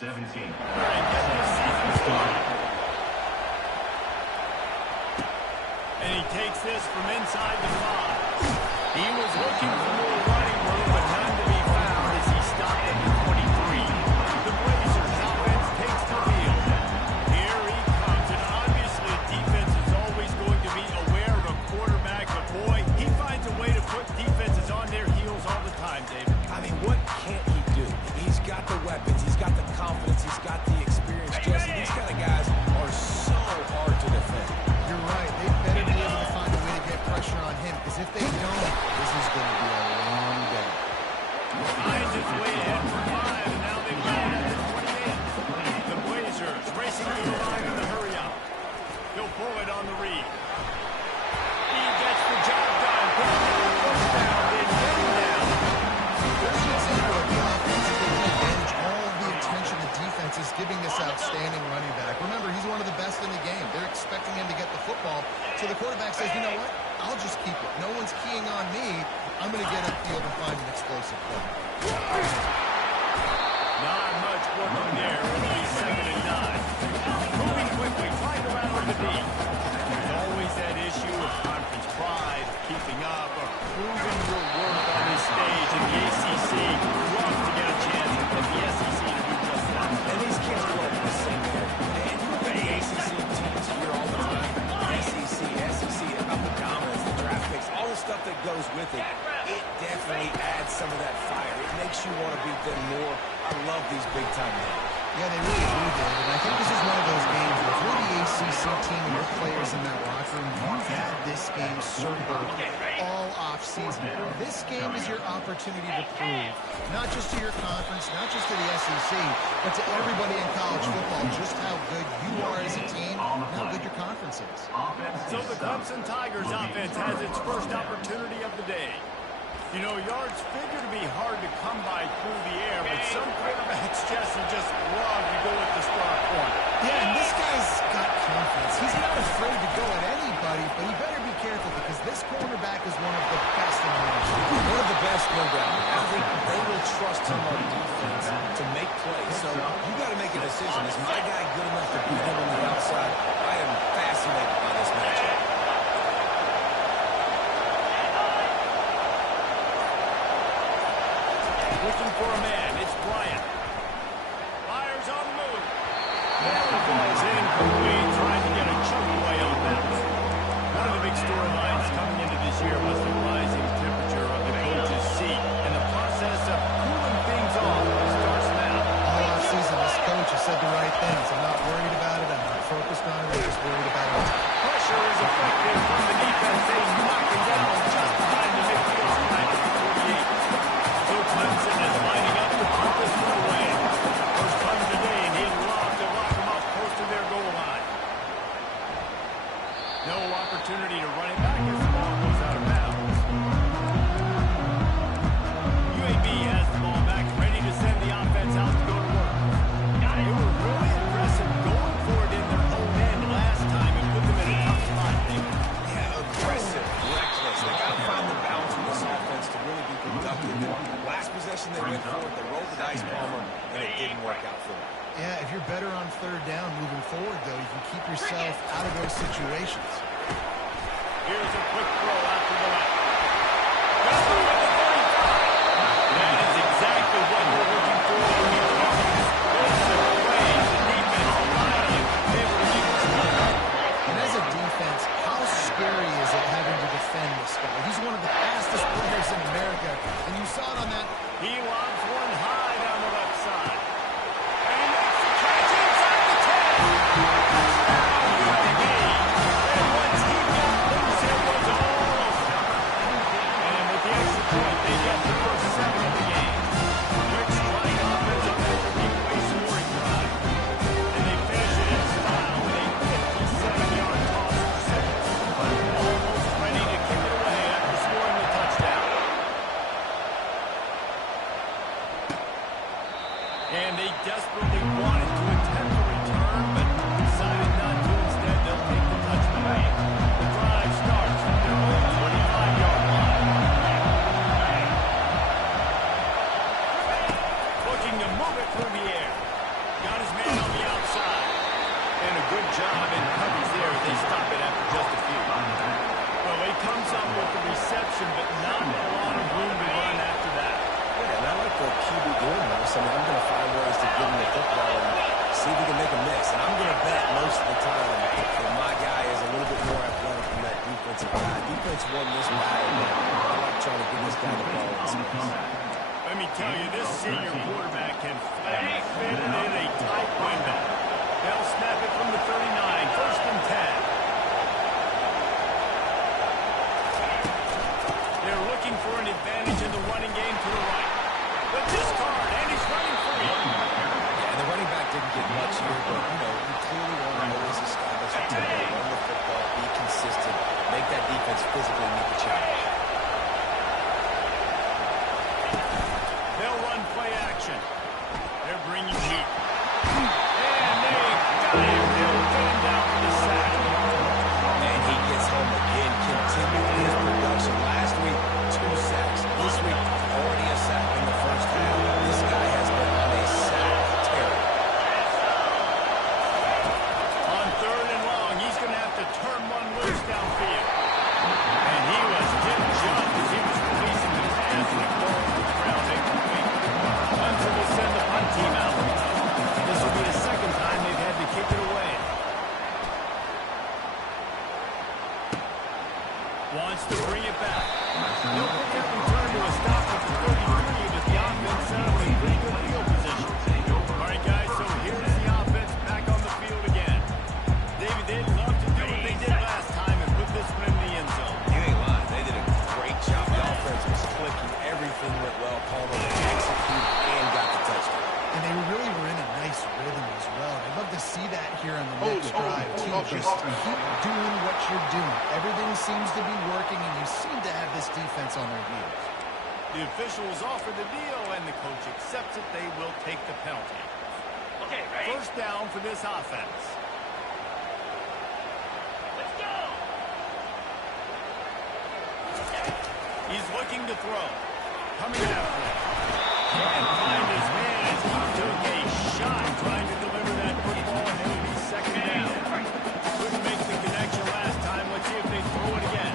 17. And he takes this from inside the 5. He was looking for more running room, but none to be found as he stopped at the 23. The Blazers offense takes the field. Here he comes, and obviously defense is always going to be aware of a quarterback, but boy, he finds a way to put defenses on their heels all the time, David. I mean, what can't he do? He's got the weapons, he's got the confidence, he's got the experience. Jesse, these kind of guys are so hard to defend. You're right. They better be able to find a way to get pressure on him, because if they don't, this is going to be a long day. Finds his way ahead for 5, and now they've got it at the 28. The Blazers racing to the line in the hurry up. He'll pull it on the read. He gets the job done. Pulling down the first down, then getting down. There's an example of the offense taking advantage of all of the attention the defense is giving this outstanding running back. Remember, he's one of the best in the game. They're expecting him to get the football, so the quarterback says, you know what? I'll just keep it. No one's keying on me. I'm going to get upfield and find an explosive play. Not much working there. Only 2nd and 9. Moving quickly, trying to rattle the deep. There's always that issue of conference pride, keeping up, or proving your worth on this stage in the ACC. Love to get a chance at the SEC to do just that. And these kids grow up in the same area. And you look at the ACC teams here all the time. ACC, SEC, about the dominance, the draft picks, all the stuff that goes with it. It definitely adds some of that fire. It makes you want to beat them more. I love these big-time names. Yeah, they really do, David. And I think this is one of those games where if you're the ACC team and your players in that locker room, you've had this game circled all off-season. This game is your opportunity to prove, not just to your conference, not just to the SEC, but to everybody in college football, just how good you are as a team and how good your conference is. So the Clemson Tigers offense has its first opportunity of the day. You know, yards figure to be hard to come by through the air, but some quarterbacks, Jesse, just love to go at the star corner. Yeah, and this guy's got confidence. He's not afraid to go at anybody, but he better be careful because this cornerback is one of the best in the nation. One of the best, no doubt. I think they will trust him on defense to make plays. So you got to make a decision. Is my guy good enough to beat him on the outside? I am fascinated by this matchup. Looking for a man. It's Bryant. Fires on the move. Never falls incomplete. Trying to get a chunk away on that. One of the big storylines coming into this year was the rising temperature of the coach's seat. And the process of cooling things off starts now. All offseason, this coach has said the right things. I'm not worried about it. I'm not focused on it. I'm just worried about it. Pressure is effective from the defense. They knock him down just behind the midfield line at the 48. So Clemson is lining up to put this one away. First time today, and he'd love to lock him up close to their goal line. No opportunity to run it back as the ball goes out of bounds. UAB has the ball back, ready to send the offense out to go to work. They were really aggressive going for it in their own end last time and put them in a tough spot. Yeah, aggressive, reckless. They got to find the balance with this offense to really be productive. Last possession they went for it, they rolled the dice, Palmer, and it didn't work out for them. Yeah, if you're better on third down moving forward, though, you can keep yourself out of those situations. Here's a quick throw out to the left. Got through at the 35. That is exactly what we're looking for when we talk explosive plays. The defense relied on to be able to make this happen. And as a defense, how scary is it having to defend this guy? He's one of the fastest players in America, and you saw it on that. He lobs one high down the left side. And he makes the catch inside the 10. Touchdown, UAB. And once he got loose, it was all over. And with the extra point, they get the first 7 of the game. Quick strike offense on that three-way scoring drive. And they finish it in style with a 57-yard toss for 7. Almost ready to kick it away after scoring the touchdown. And they desperately wanted to attempt a return, but decided not to. Instead, they'll take the touchback. The drive starts from their own 25-yard line. Looking to move it through the air. job and covers there. They stop it after just a few. Well, he comes up with the reception, but not a lot of room to run after that. Yeah, and I like the QB doing this. I mean, I'm going to find ways to give him the football and see if he can make a miss. And I'm going to bet most of the time that my guy is a little bit more athletic than that defensive guy. Defense won this battle, but I like trying to give this guy the ball in space. Let me tell you, this senior quarterback can fit it in a tight window. They'll snap it from the 39, first and 10. They're looking for an advantage in the running game to the right. The discard, and he's running free. Yeah, and the running back didn't get much here, but, you clearly want to always establish a tempo, run the football, be consistent, make that defense physically meet the challenge. They'll run play action. They're bringing heat. And they got him. They'll get him down for the sack. And he gets home again, continuing his production. Last week, 2 sacks. This week, already a sack in the first half. This guy has been on a sack tear. On 3rd and long, he's going to have to turn one loose downfield. And he was getting jumped as he was releasing the pass, and the ball was ground incomplete. Hunter will send the punt team out. This will be the second time they've had to kick it away. Wants to bring it back. He'll pick up and turn to a stop at the 33, but the offense set up in pretty good field position. All right, guys, so here's the offense back on the field again. David, they'd love to do what they did last time and put this one in the end zone. You ain't lying. They did a great job. The offense was clicking. Everything went well. Palmer executed and got the touchdown. And they really were in a nice rhythm as well. I'd love to see that here on the next drive, too. Just keep doing what you're doing. Everything seems to be working, and you seem to have this defense on their heels. The officials offer the deal, and the coach accepts it. They will take the penalty. Okay, ready? First down for this offense. Let's go! He's looking to throw. Coming after it. Can't find his man as he took a shot trying to deliver that football, and it'll be second down. Couldn't make the connection last time. Let's see if they throw it again.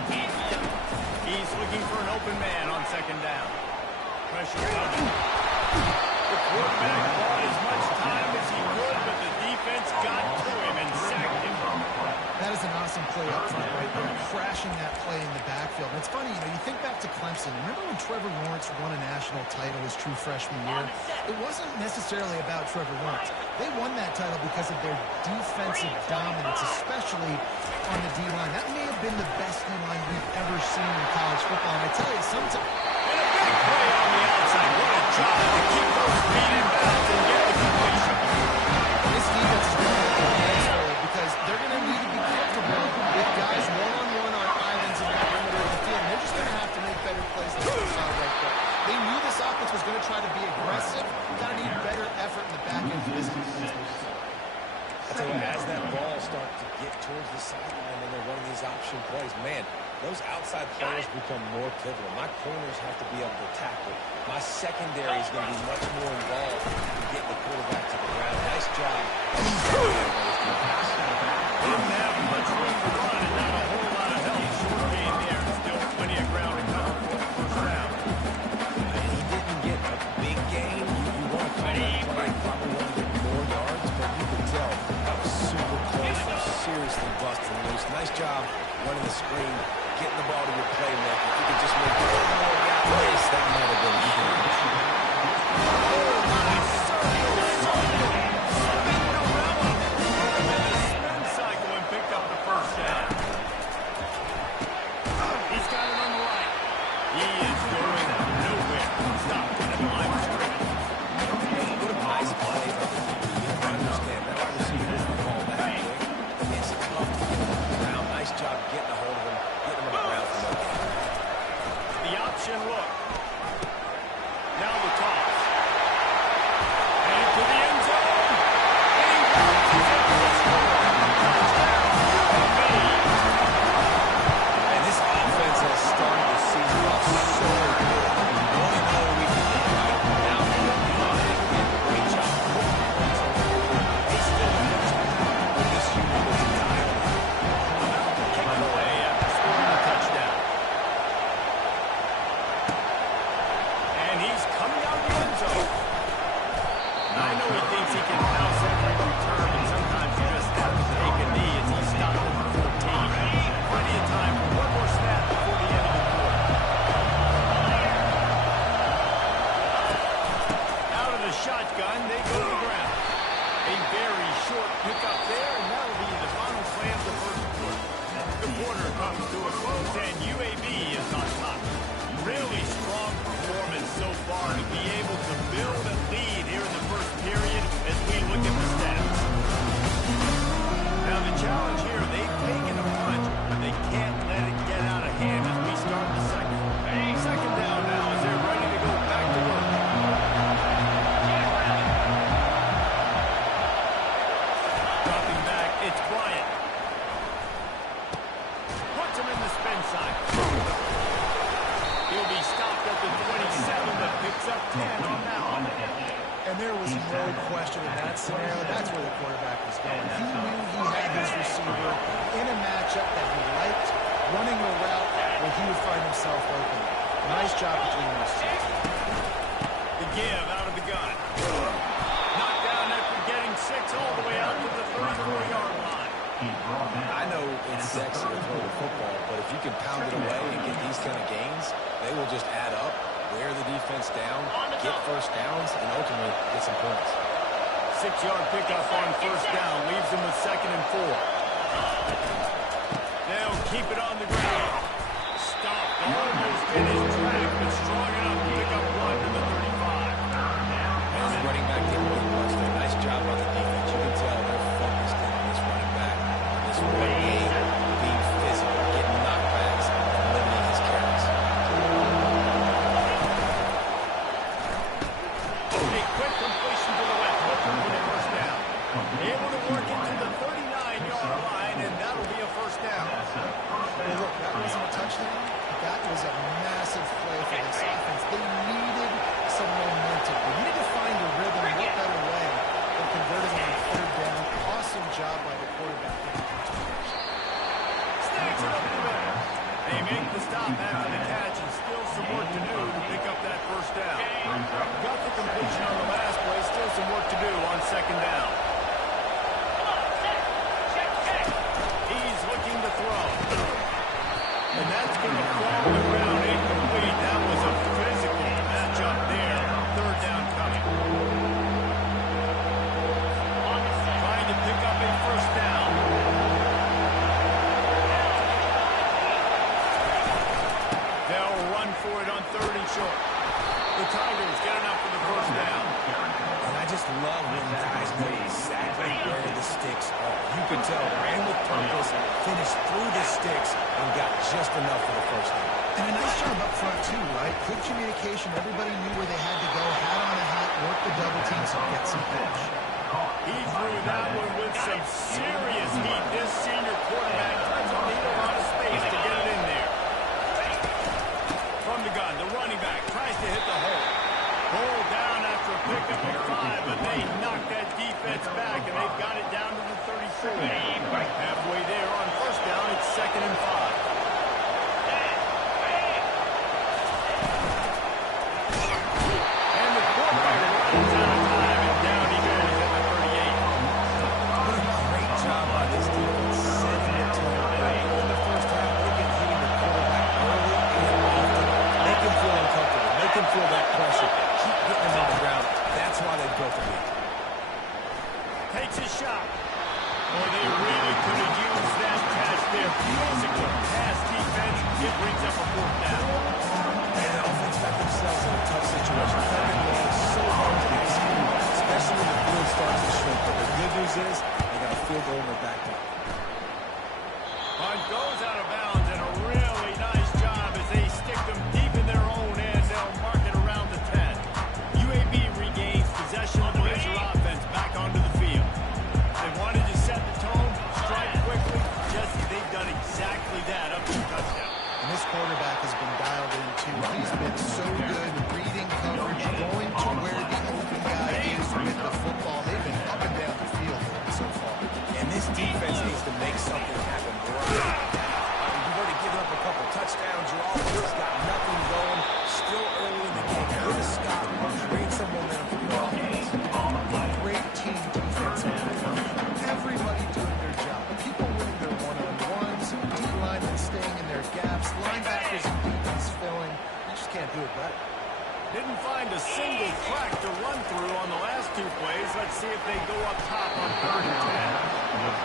He's looking for an open man on second down. Pressure coming. The quarterback bought as much time as he could, but the defense got to him and sacked him. That is an awesome play up front right there, crashing that play in the backfield. And it's funny, you think back to Clemson. Remember when Trevor Lawrence won a national title his true freshman year? It wasn't necessarily about Trevor Lawrence. They won that title because of their defensive dominance, especially on the D-line. That may have been the best D-line we've ever seen in college football. And I tell you, sometimes... And a big play on the outside. What a job to keep those feet in bounds and get the completion. This defense is going to have to be isolated because they're going to need to be comfortable with guys one-on-one on islands in the perimeter of the field. And they're just going to have to make better plays than they saw right there. They knew this offense was going to try to be aggressive. Got to need better effort in the back end for this defense. I tell you, as that ball starts to get towards the sideline and they're running these option plays, man, those outside players become more pivotal. My corners have to be able to tackle. My secondary is going to be much more involved in getting the quarterback to the ground. Nice job. Didn't have much room to run and not a whole lot of help. Short gain there. Still plenty of ground to cover for the first down. And he didn't get a big gain. You want to call that play, probably want to get more yards, but you can tell that was super close and seriously busting loose. Nice job running the screen, getting the ball to your playmaker. If you could just make one more guy miss, that might have been huge. know he thinks he can house every return, and sometimes you just have to take a knee as he stopped at the 14. Plenty of time for one more snap before the end of the quarter. Out of the shotgun, they go to the ground. A very short pickup there, and that'll be the final play of the first quarter. The quarter comes to a close, and UAB is on top. Really strong performance so far to be able to build a lead here in the first period as we look at the stats. Now the challenge here, they've taken a punch, but they can't let it get out of hand as we start the second. Second down now as they're ready to go back to work. Dropping back, it's Bryant. Puts him in the spin side. He'll be stopped at the 27, but picks up 10 on that one. And there was no question in that scenario. That's where the quarterback was going. He knew he had his receiver in a matchup that he liked, running a route where he would find himself open. Nice job between those two. The give out of the gun. Knocked down after getting 6 all the way out to the 34-yard line. I know it's sexy to throw the football, but if you can pound it away and get these kind of gains, they will just add up, wear the defense down, get first downs, and ultimately get some points. 6-yard pickup on first down, leaves them with 2nd and 4. They'll keep it on the ground. Stopped almost in his track, but strong enough to pick up 1 to the 35. And the running back didn't get much. Nice job on the defense. You can tell they're focused on this running back. This one game, being physical, getting knockbacks, and limiting his carries. A quick completion to the left, looking for the first down. Able to work into the 39-yard line, and that'll be a first down. Well, look, that wasn't a touchdown. That was a massive play for this offense. They needed some momentum. They needed to find a rhythm. What better way than converting on 3rd down? Awesome job by the quarterback. Snakes it up the middle. They make the stop after the catch, and still some work to do to pick up that first down. Got the completion on the last play, still some work to do on 2nd down. He's looking to throw. And that's going to fall to the ground incomplete. That was a physical matchup there. 3rd down coming. Trying to pick up a first down. They'll run for it on 3rd and short. The Tigers get enough for the first down. And I just love when guys know exactly where the sticks are. You can tell, ran with purpose, finished through the sticks, and got just enough for the first down. And a nice job up front, too, right? Good communication. Everybody knew where they had to go. Hat on a hat, work the double team, so get some pitch. He threw that one with some serious heat. This senior quarterback doesn't need a lot of space to get it in there. From the gun, the running back tries to hit the hole. Hole down after a pickup of 5, but they knock that defense back, and they've got it down to the 34. Halfway there on first down, it's 2nd and 5. And the quarterback runs out of time, and down he goes at the 38. What a great job by this defense, setting the tone early in the first half. Look at hitting the quarterback early and often. Make him feel uncomfortable. Make him feel that pressure. Keep getting him on the ground. That's why they built the lead. Takes a shot. Boy, they really could have used that pass there. Physical pass defense. It brings up a 4th down. And the offense got themselves in a tough situation. 3rd and long is so hard to execute, especially when the field starts to shrink. But the good news is they got a field goal in their back pocket. Punt goes out of bounds, and a really nice job as they stick them deep in their own end. They'll mark it around the 10. UAB regains possession of the Razor offense back onto the field. They wanted to set the tone, strike quickly. Jesse, they've done exactly that up to the touchdown. And this quarterback has been dialed in, too. He's been so good reading coverage, going to where the open guy is with the football. They've been up and down the field so far. And this defense needs to make something happen right now. plays. Let's see if they go up top on 3rd and 10.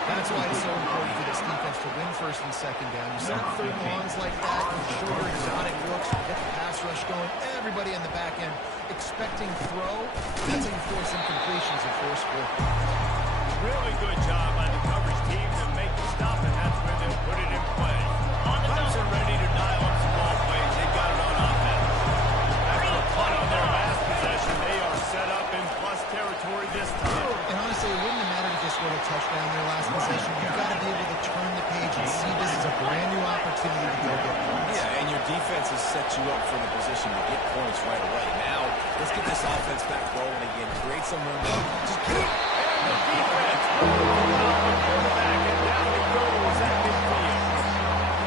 That's why it's so important for this defense to win 1st and 2nd down. You set up 3rd and longs like that, shorter exotic looks, you get the pass rush going, everybody in the back end expecting throw. That's how you force incompletions and force 4. Really good job by the coverage team to make the stop, and that's where they'll put it in play. Clemson ready to dial up some ball plays. They got it on offense. After a punt on their last possession, they are set up in plus territory this time. And honestly, it wouldn't have mattered if they scored a touchdown in their last possession. You've got to be able to turn the page and see this as a brand new opportunity to go get points. Yeah, and your defense has set you up for the position to get points right away. Now, let's get this offense back rolling again. Create some momentum. Just get it. And the defense rolling out the quarterback, and down it goes at midfield.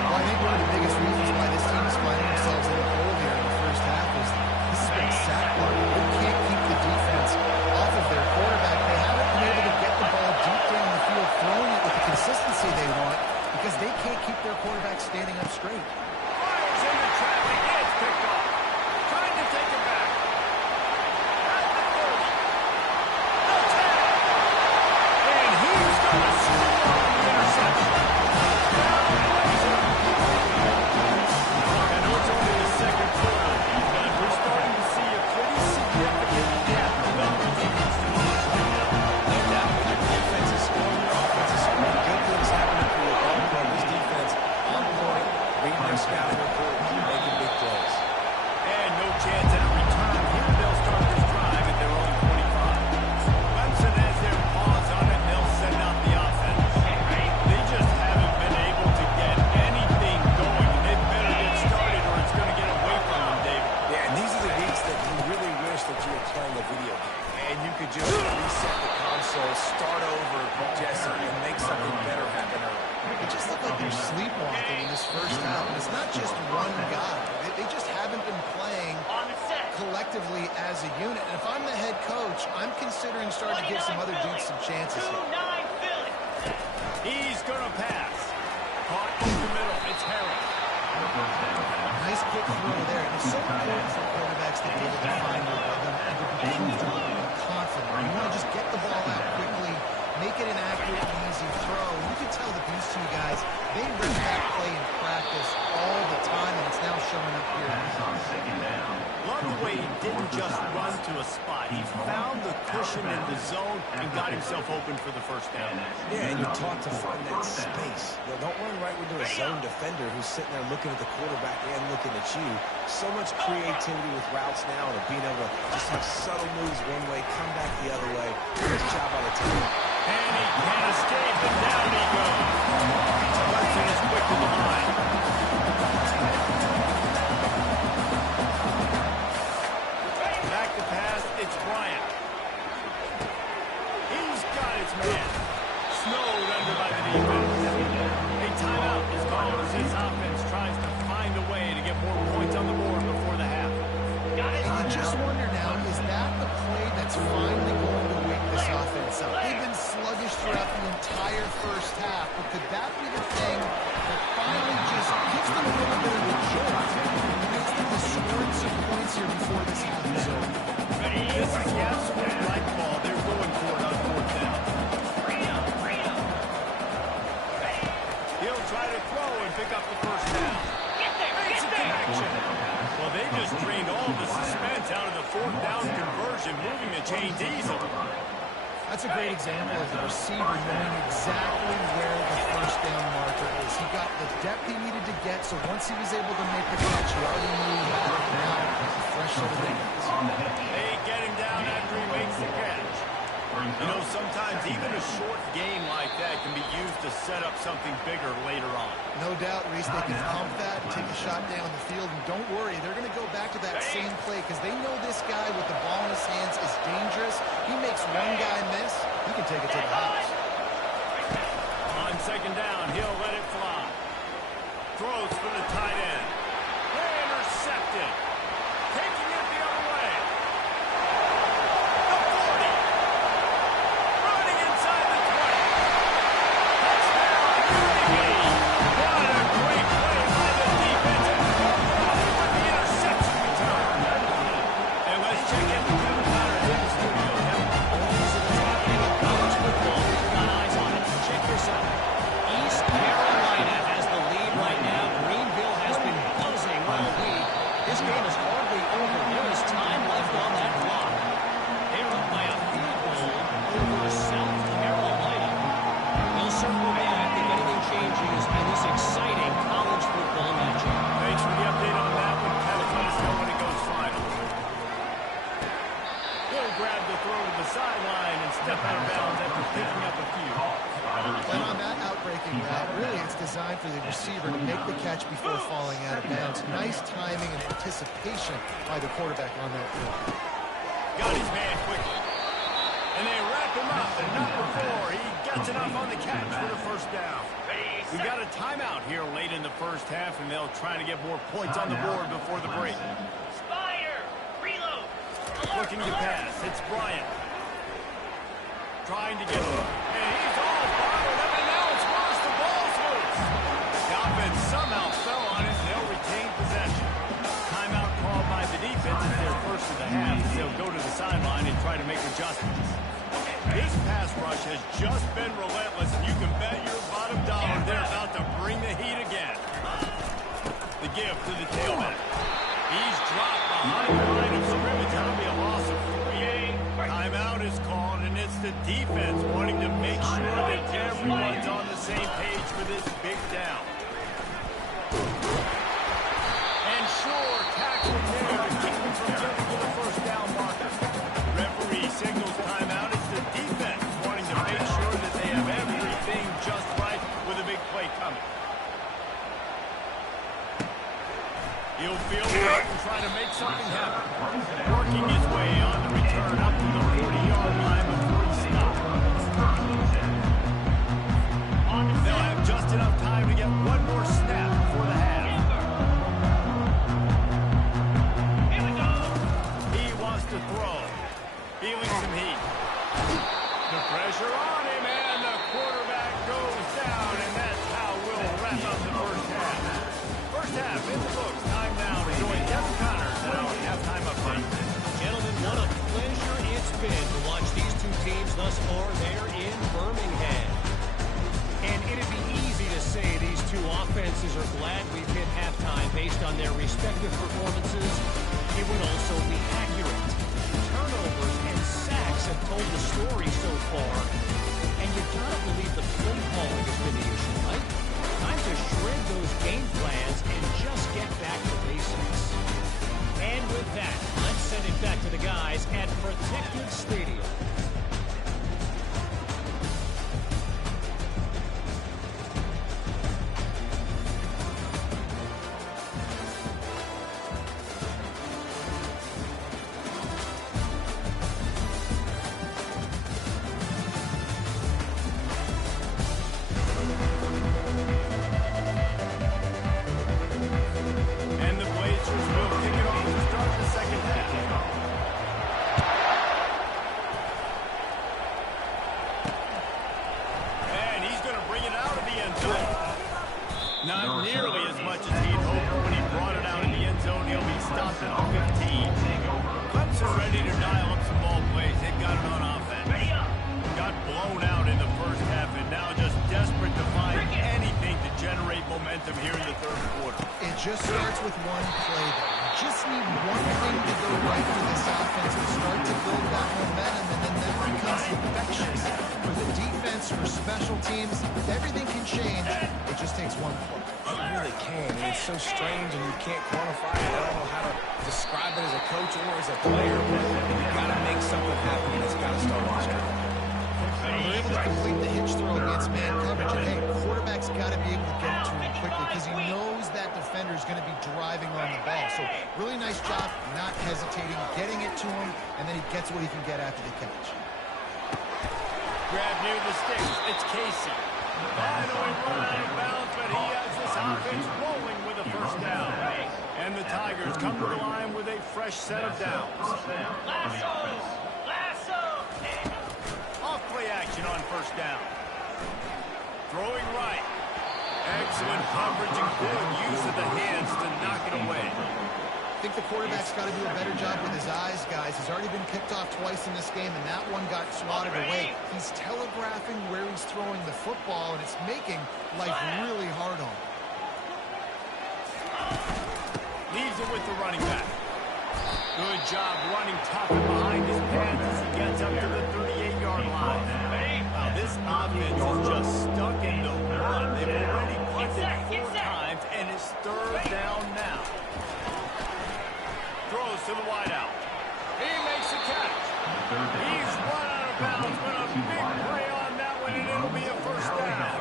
Well, I think one of the biggest reasons why this team is finding themselves in the hole here in the first half is this has been sack blocking. They can't keep the defense off of their quarterback. They haven't been able to get the ball deep down the field, throwing it with the consistency they want because they can't keep their quarterback standing up straight. Fires into traffic, gets picked off. Trying to take it back. At the 30. No tag. And he's going to score on the interception. Now Blazer. I know it's only the 2nd quarter, but we're starting to see a pretty significant gap developing against the Chiefs right now. No doubt, when your defense is scoring, your offense is scoring. Good things happening for your ball club. This defense on point, reading their scouting report, making big plays. And no chance at a return. Here they'll start this drive at their own 25. Clemson has their paws on it. They'll send out the offense. They just haven't been able to get anything going. They better get started or it's going to get away from them, David. Yeah, and these are the beats that you really wish that you were playing a video game. And you could just reset the console, start over, Jesse, and make something better happen early. It just looked like they're sleepwalking in this first half, and it's not just one guy. They just haven't been playing collectively as a unit. And if I'm the head coach, I'm considering starting to give some other dudes some chances here. He's going to pass. Caught in the middle. It's Harris. Nice quick throw there. It's so important for quarterbacks to be able to find a rhythm and to be comfortable and confident. You want to just get the ball out quickly, make it an accurate and easy throw. You can tell that these two guys, they run that play in practice all the time, and it's now showing up here. Love the way he didn't just run to a spot. He found the cushion in the zone and got himself open for the first down. Yeah, and you're taught to find that space. You know, don't run right into a zone defender who's sitting there looking at the quarterback and looking at you. So much creativity with routes now and being able to just have subtle moves one way, come back the other way. Nice job by the team. And he can't escape, and down he goes. Clemson is quick to the line. Back to pass, it's Bryant. He's got his man. Snowed under by the defense. A timeout is called as this offense tries to find a way to get more points on the board before the half. And you just wonder now, is that the play that's finally going to wake this offense up? They've been sluggish throughout the entire first half, but could that be the thing that finally just gives them a little bit of a jolt and makes them to score some points here before this half is over? This is the absolute right ball. They're going for it on 4th down. He'll try to throw and pick up the first down. Makes a connection. Well, they just drained all the suspense out of the 4th down conversion, moving the chains easily. That's a great example of the receiver knowing exactly where the first down marker is. He got the depth he needed to get, so once he was able to make the catch, he already knew he had it. Now, a fresh set of hands. They get him down after he makes the catch. You know, sometimes even a short game like that can be used to set up something bigger later on. No doubt, Reese, they can pump that and take a shot down the field. And don't worry, they're going to go back to that same play because they know this guy with the ball in his hands is dangerous. He makes one guy miss, he can take it to the house. On 2nd down, he'll let it fly. Throws for the tight end. Intercepted. Taking it the other way. The 40. Running inside the 20. Touchdown, Unity. What a great play by the defense. And with the interception return. And let's check in with Kevin Conner in the studio. Kevin. grab the throw to the sideline and step out of bounds after picking up a few. And on that outbreaking route, really it's designed for the receiver to make the catch before falling out of bounds. Nice timing and anticipation by the quarterback on that throw. Got his man quickly. And they wrap him up, and not before he gets enough on the catch for the first down. We got a timeout here late in the first half, and they'll try to get more points on the board before the break. Fire! Reload! Looking to pass. It's Bryant. Trying to get him. And he's all fired up, and now it's worse. The ball's loose. The offense somehow fell on it, and they'll retain possession. Timeout called by the defense as their first of the half. They'll go to the sideline and try to make adjustments. This pass rush has just been relentless, and you can bet your bottom dollar they're about to bring the heat again. The give to the tailback. He's dropped behind the line of scrimmage. That'll be a loss of 3. Timeout is called, and it's the defense wanting to make sure that everyone's on the same page for this big down. And sure, tackle there to keep him from getting to the first down marker. Referee signals timeout. It's the defense wanting to make sure that they have everything just right with a big play coming. He'll feel it and try to make something happen. Working his way on the return up to the 40-yard line before he stops. They'll have just enough time to get one more snap before the half. He wants to throw. Feeling some heat. The pressure on him, and the quarterback goes down, and that's how we'll wrap up the first half. First half in the books. Time now to join Kevin Connors at our halftime update. Gentlemen, what a pleasure it's been to watch these two teams thus far there in Birmingham. And it'd be easy to say these two offenses are glad we've hit halftime based on their respective performances. It would also be accurate. Turnovers and sacks have told the story so far. And you gotta believe the play calling has been the issue, right? Time to shred those game plans and just get back to basics. And with that, let's send it back to the guys at Protective Stadium. And the Blazers will kick it off to start the second half. And he's going to bring it out of the end zone. Not nearly as much as he'd hoped when he brought it out in the end zone. He'll be stopped at the 15. Clemson ready to dial up some ball plays. They got it on offense. Got blown out in the first half, and now just desperate to find anything to generate momentum here in the third quarter. It just starts with one play, though. You just need one thing to go right for this offense to start to build that momentum, and then that becomes infectious. For the defense, for special teams, everything can change. It just takes one play. It really can, and it's so strange, and you can't quantify it. I don't know how to describe it as a coach or as a player, but you got to make something happen, and it's got to start on strength. They're able to complete the hitch throw against man coverage, and hey, quarterback's got to be able to get to him quickly because he knows that defender's going to be driving on the ball. So really nice job not hesitating, getting it to him, and then he gets what he can get after the catch. Grab near the sticks. It's Casey. Finally run out of bounds, but he has this offense rolling with a first down. And the Tigers come to the line with a fresh set of downs. Lasso! Off-play action on first down. Throwing right. Excellent coverage and good use of the hands to knock it away. I think the quarterback's got to do a better job with his eyes, guys. He's already been kicked off twice in this game, and that one got swatted away. He's telegraphing where he's throwing the football, and it's making life really hard on him. Leaves it with the running back. Good job running tough and behind his pants as he gets up to the 38-yard line. Wow, this offense is just stuck in the run. They've already punted 4 times, and it's third down now. Throws to the wideout. He makes a catch. He's run out of bounds, but a big play on that one, and it'll be a first down.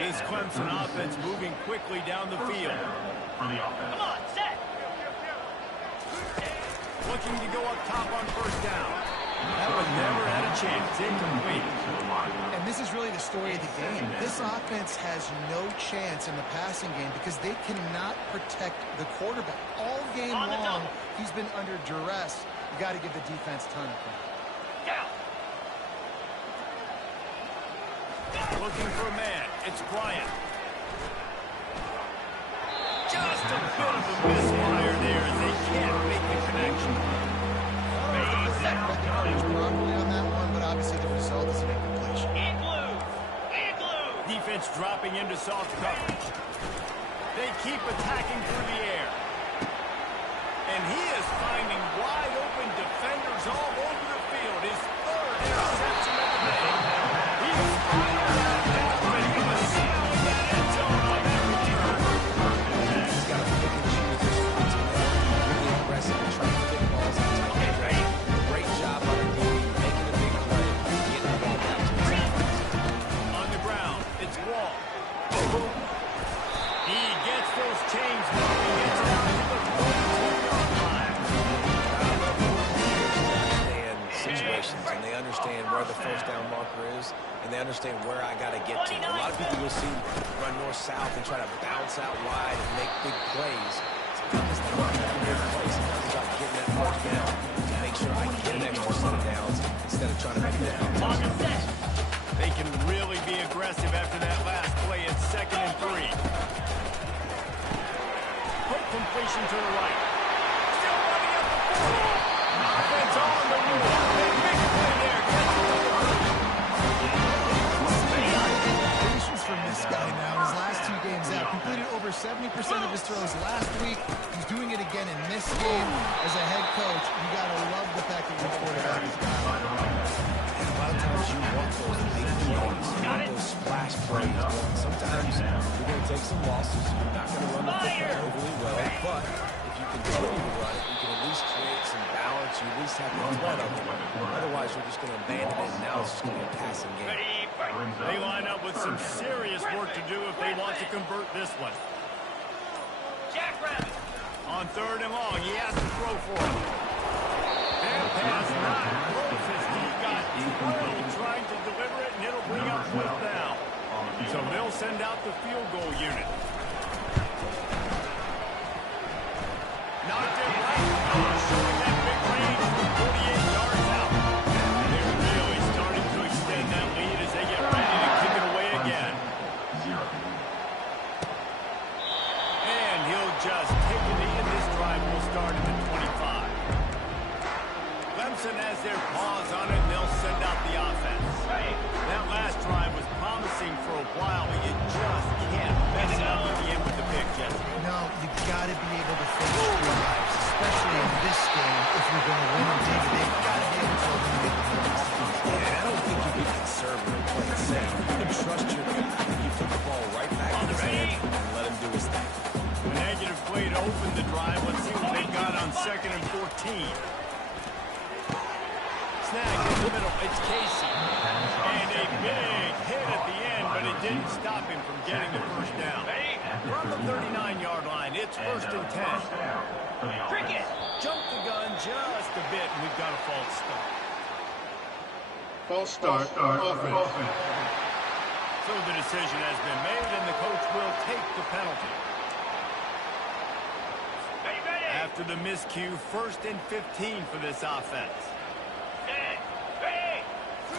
This Clemson offense moving quickly down the field. Come on, set. Looking to go up top on first down. That one never had a chance. Incomplete. And this is really the story of the game. This offense has no chance in the passing game because they cannot protect the quarterback. All game long, he's been under duress. You got to give the defense time to play. Down. Looking for a man. It's Bryant. Just a bit of a misfire there as they can't make the connection. Properly on that one, but obviously the result is an incompletion. In blue. In blue. Defense dropping into soft coverage. They keep attacking through the air. And he is finding wide open defenders all over the field. His third interception of the day. He is fired out now, but he was sailing that end zone on that return. He's got to pick and choose his spots. Really aggressive and trying to get balls on tight end. Great job on the DB, making a big play, getting the ball down to his offense. On the ground, it's Wall. He gets those chains moving. Gets down to the 42-yard line. Understand situations, and they understand where the first down marker is, and they understand where I got to get to. A lot of people will see run north-south and try to bounce out wide and make big plays. Sometimes they don't make big plays. Sometimes it's about getting that first down to make sure I get an extra set of downs instead of trying to make that On the set. They can really be aggressive after that last play. It's 2nd and 3. Quick completion to the right. Still running up the field. Offense on the move. Big play there. Patience from this guy now. His last 2 games out. Completed over 70% of his throws last week. He's doing it again in this game. As a head coach, you got to love the fact that your quarterback is gone. A lot of times you want those big plays, you want those splash plays. Sometimes you're going to take some losses. You're not going to run the football overly well, but if you continue to run it, you can at least create some balance. You at least have the threat of it. Otherwise, you're just going to abandon it, and now it's just going to be a passing game. Ready, fight. They line up with some serious work to do if they want to convert this one. Jackrabbit. On 3rd and long, he has to throw for it. That pass not close as he got twirled trying to deliver it, and it'll bring up 4th down. So they'll send out the field goal unit. Knocked it right, showing that big range from 48 yards out. They're really starting to extend that lead as they get ready to kick it away again. And he'll just take a knee, and this drive will start at the 25. Clemson has their paws on it, and they'll send out the offense. That last drive was promising for a while, but you just can't mess it up at the end with the pick, Jesse. No, you got to be able to finish drives, especially in this game. If you're going to win and dig it in, you got to be able to eliminate the points. And I don't think you can conservative and play it safe. You can trust your guy. You put the ball right back in his hand and let him do his thing. A negative play to open the drive. Let's see what they've got on 2nd and 14. Snag in the middle. It's Casey. And a big hit at the end, but it didn't stop him from getting the first down. From the 39-yard line, it's 1st and 10. Cricket. Jump the gun just a bit, and we've got a false start. False start, offense. So the decision has been made, and the coach will take the penalty. Ready. After the miscue, 1st and 15 for this offense. Set. Ready.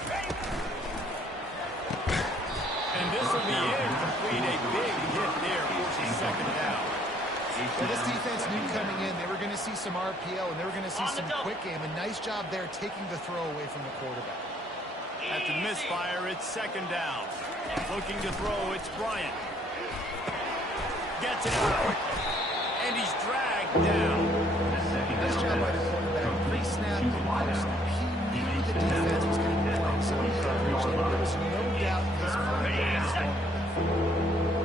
Ready. And this will be incomplete. A big hit there forces 2nd down. Well, this defense knew coming in they were going to see some RPO and they were going to see some quick game. A nice job there taking the throw away from the quarterback. After the misfire, it's 2nd down. Looking to throw, it's Bryant. Gets it out. And he's dragged down. Nice job by the quarterback. Pre-snap, post-snap. He knew the defense was going to be playing some coverage, and there was no doubt his confidence.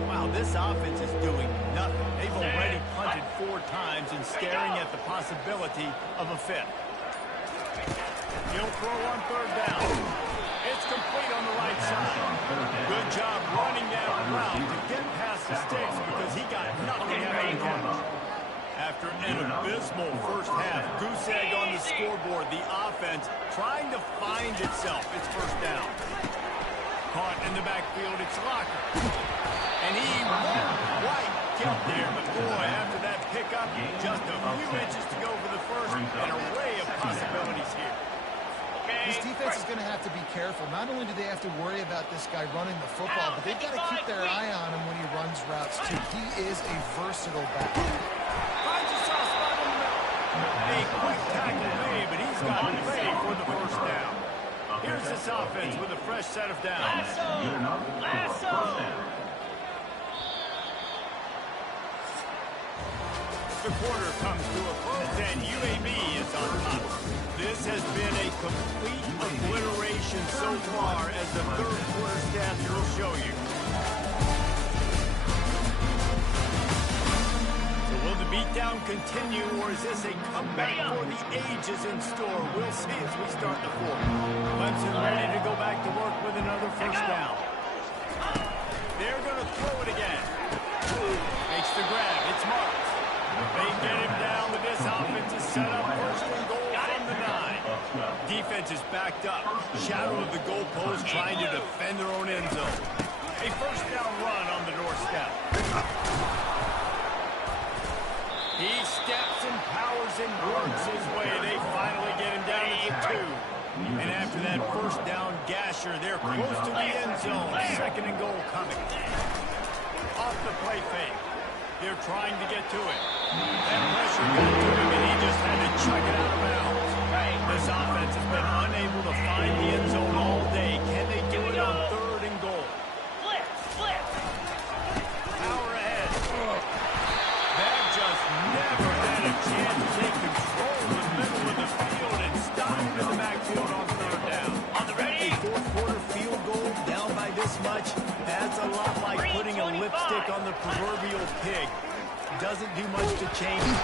Wow, this offense is doing nothing. They've already punted 4 times and staring at the possibility of a 5th. He'll throw on third down. It's complete on the right side. Good job running down the route to get past the sticks because he got nothing out of the catch. After an abysmal first half, goose egg on the scoreboard, the offense trying to find itself. It's first down. Caught in the backfield, it's Locker. And he won't quite get there, but boy, after that pickup, just a few inches to go for the first, an array of possibilities here. This defense is going to have to be careful. Not only do they have to worry about this guy running the football, but they've got to keep their eye on him when he runs routes, too. He is a versatile back. Finds a soft spot in the middle. A quick tackle made, but he's got ready for the first down. Here's this offense with a fresh set of downs. Lasso! The quarter comes to a close, and UAB is on top. This has been a complete obliteration so far, as the third quarter stats will show you. So will the beatdown continue, or is this a comeback for the ages in store? We'll see as we start the fourth. Clemson ready to go back to work with another first down. They're going to throw it again. Makes the grab. It's Marks. They get him down, but this offense is set up first and goal from the 9. Defense is backed up. Shadow of the goalpost trying to defend their own end zone. A first down run on the doorstep. He steps and powers and works his way. They finally get him down at the 2. And after that first down gasher, they're close to the end zone. Second and goal coming. Off the play fake. They're trying to get to it. That pressure got to him, and he just had to chuck it out of bounds. This offense has been unable to find the end zone all day. Can they do it on third and goal? Flip! Power ahead. That just never had a chance to take control in the middle of the field and stop him in the backfield on third down. On the ready? A fourth quarter field goal down by this much. That's a lot like putting a lipstick on the proverbial pig. Doesn't do much to change it.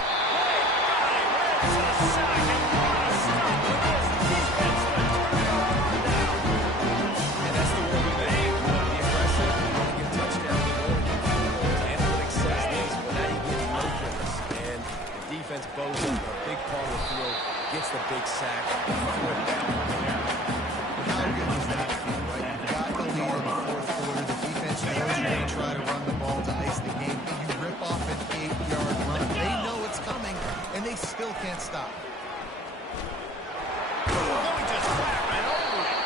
And that's the way we make. You want to be aggressive, you want to get touchdowns, you want to get field goals. Analytics says this, but now you get no points. And the defense bows up a big part of the field, gets the big sack, fourth down. How good does that feel, right? You got the lead in the fourth quarter. The defense knows you're going to try to run the ball to ice the game. And you rip off an 8-yard run. They know it's coming, and they still can't stop. Going just flat right over it.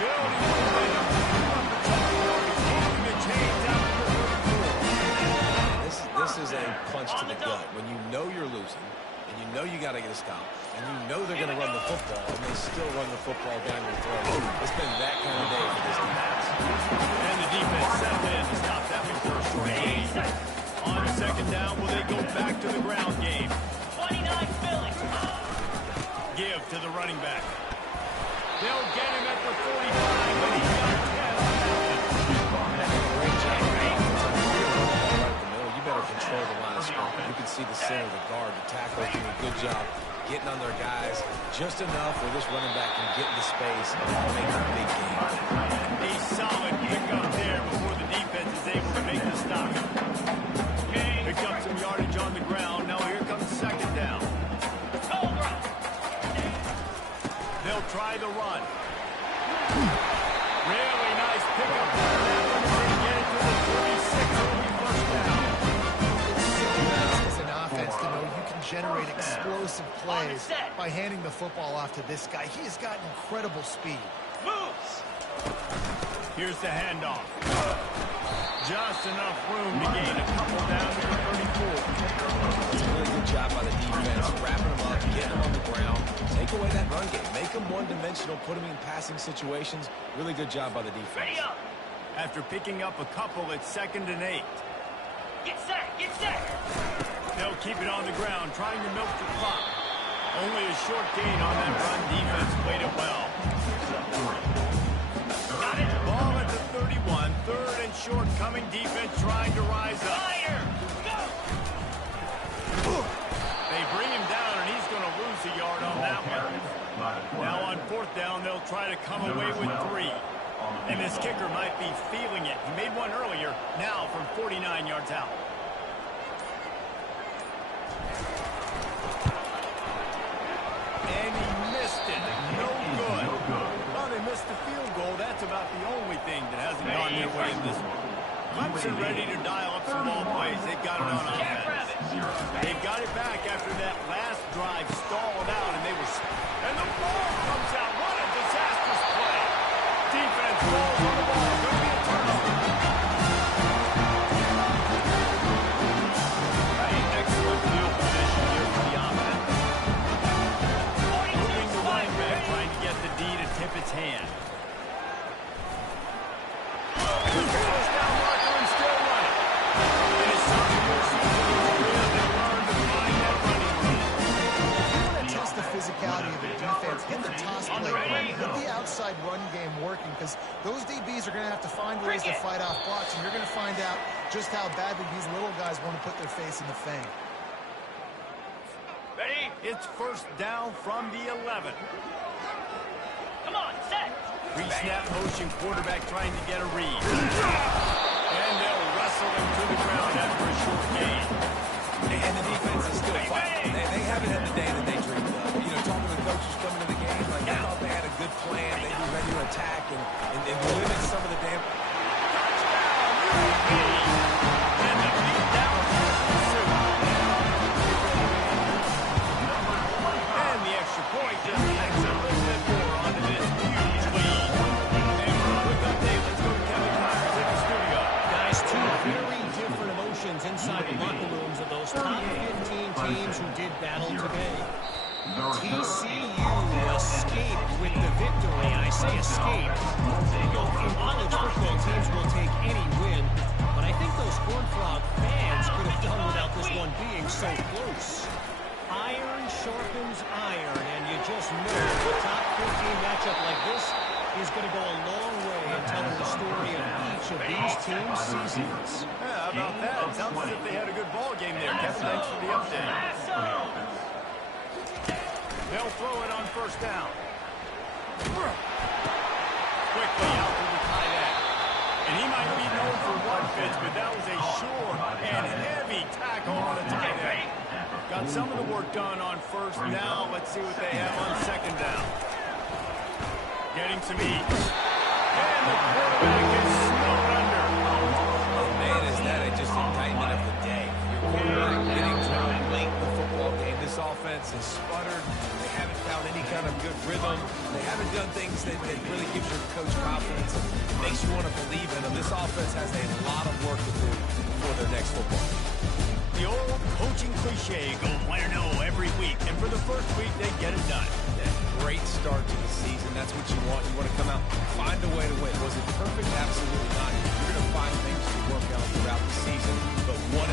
Building momentum. Taking the chains out of the 34. This is a punch to the gut. When you know you're losing, and you know you got to get a stop, and you know they're going to run the football, and they still run the football down your throat. It's been that kind of day for this defense. And the defense settled in to stop that one for a short gain. On second down, will they go back to the ground game? 29 Philly. Give to the running back. They'll get him at the 45, but he's got 10 on that one. Great job. Right in the middle. You better control the line of scrimmage. You can see the center, the guard, the tackles doing a good job getting on their guys just enough where this running back can get into space and make a big game. A solid pickup there before the defense is able to make the stop. Picked up some yardage on the ground. Now here comes second down. Cobra. They'll try the run. Really nice pickup on that one. They get it to the 36. It'll be first down. It's so nice as an offense to know you can generate explosive plays by handing the football off to this guy. He has got incredible speed. Moves. Here's the handoff. Just enough room to gain a couple down to the 34. It's a really good job by the defense, wrapping them up, getting them on the ground, take away that run game, make them one-dimensional, put them in passing situations. Really good job by the defense. Ready up. After picking up a couple, it's 2nd and 8. Get set. Get set. They'll keep it on the ground, trying to milk the clock. Only a short gain on that run. Defense played it well. Got it. Ball at the 31. 3rd and short coming. Defense trying to rise up. Fire. Go. They bring him down, and he's going to lose a yard on that one. Now on down, they'll try to come away with 3. And this kicker might be feeling it. He made one earlier, now from 49 yards out. And he missed it. No good. Well, they missed the field goal. That's about the only thing that hasn't gone their way in this one. Clemson ready to dial up some ball plays. They've got it on offense. They've got it back after that last drive stalled out, and they were... And the ball comes out. What a disastrous play. Defense falls on the ball. Going to be a turnover. Excellent field position here for the offense. Moving the running back, trying to get the D to tip its hand. First down marker and still running. In his sophomore season, he's really learned to find that running room. You want to test the physicality of the defense. Get the toss play going. Get the outside run game working, because those DBs are going to have to find ways to fight off blocks, and you're going to find out just how badly these little guys want to put their face in the fang. Ready? It's first down from the 11. Come on, set. Pre-snap motion, quarterback trying to get a read. And they'll wrestle him to the ground after a short gain. And the defense is still fighting. They haven't had the day that they dreamed of. You know, talking to the coaches coming to the game, like they thought they had a good plan. They'd be ready to attack and limit some of the damage. And the beat down pursuit. And the extra point just adds a little bit more onto this huge lead. And for a quick update, let's go to Kevin Myers in the studio. Guys, two very different emotions inside the locker rooms of those top 15 teams who did battle today. TCU escaped with the victory. I say escape. You know, in college football, teams will take any win, but I think those Horned Frog fans could have done without this one being so close. Iron sharpens iron, and you just know a top 15 matchup like this is going to go a long way in telling the story of each of these teams' seasons. Yeah, how about that? It sounds as if they had a good ball game there. Kevin, thanks for the update. They'll throw it on first down. Quickly out to the tight end. And he might be known for one pitch, but that was a short and heavy tackle on the tight end. Got some of the work done on first. Now let's see what they have on second down. Getting some ease. And the quarterback is snowed under. Oh, man, is that just indictment of the day? Your quarterback getting down late in the football game. This offense has sputtered. They haven't found any kind of good rhythm. They haven't done things that really gives your coach confidence and makes you want to believe in them. This offense has a lot of work to do for their next football game. The old coaching cliche, go win or no every week. And for the first week, they get it done. That great start to the season. That's what you want. You want to come out and find a way to win. Was it perfect? Absolutely not. You're going to find things to work out throughout the season. But 1-0,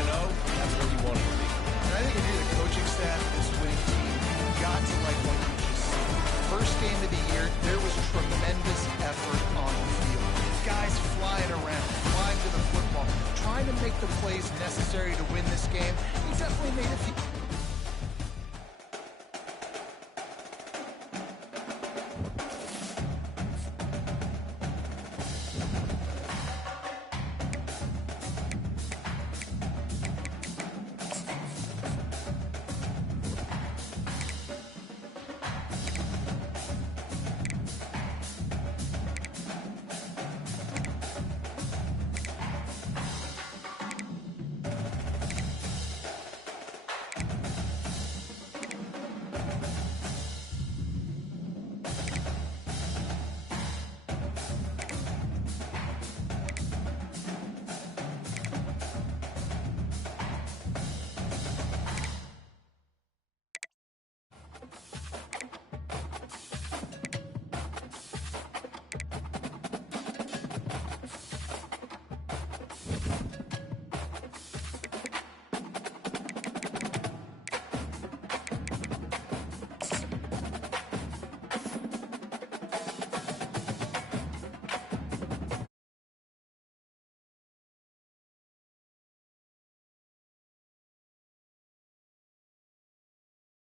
that's where you want it to be. And I think if you're the coaching staff of this winning team, you've got to like what you just said. First game of the year, there was tremendous effort on the field. Guys flying around, flying to the football, trying to make the plays necessary to win this game. He definitely made a few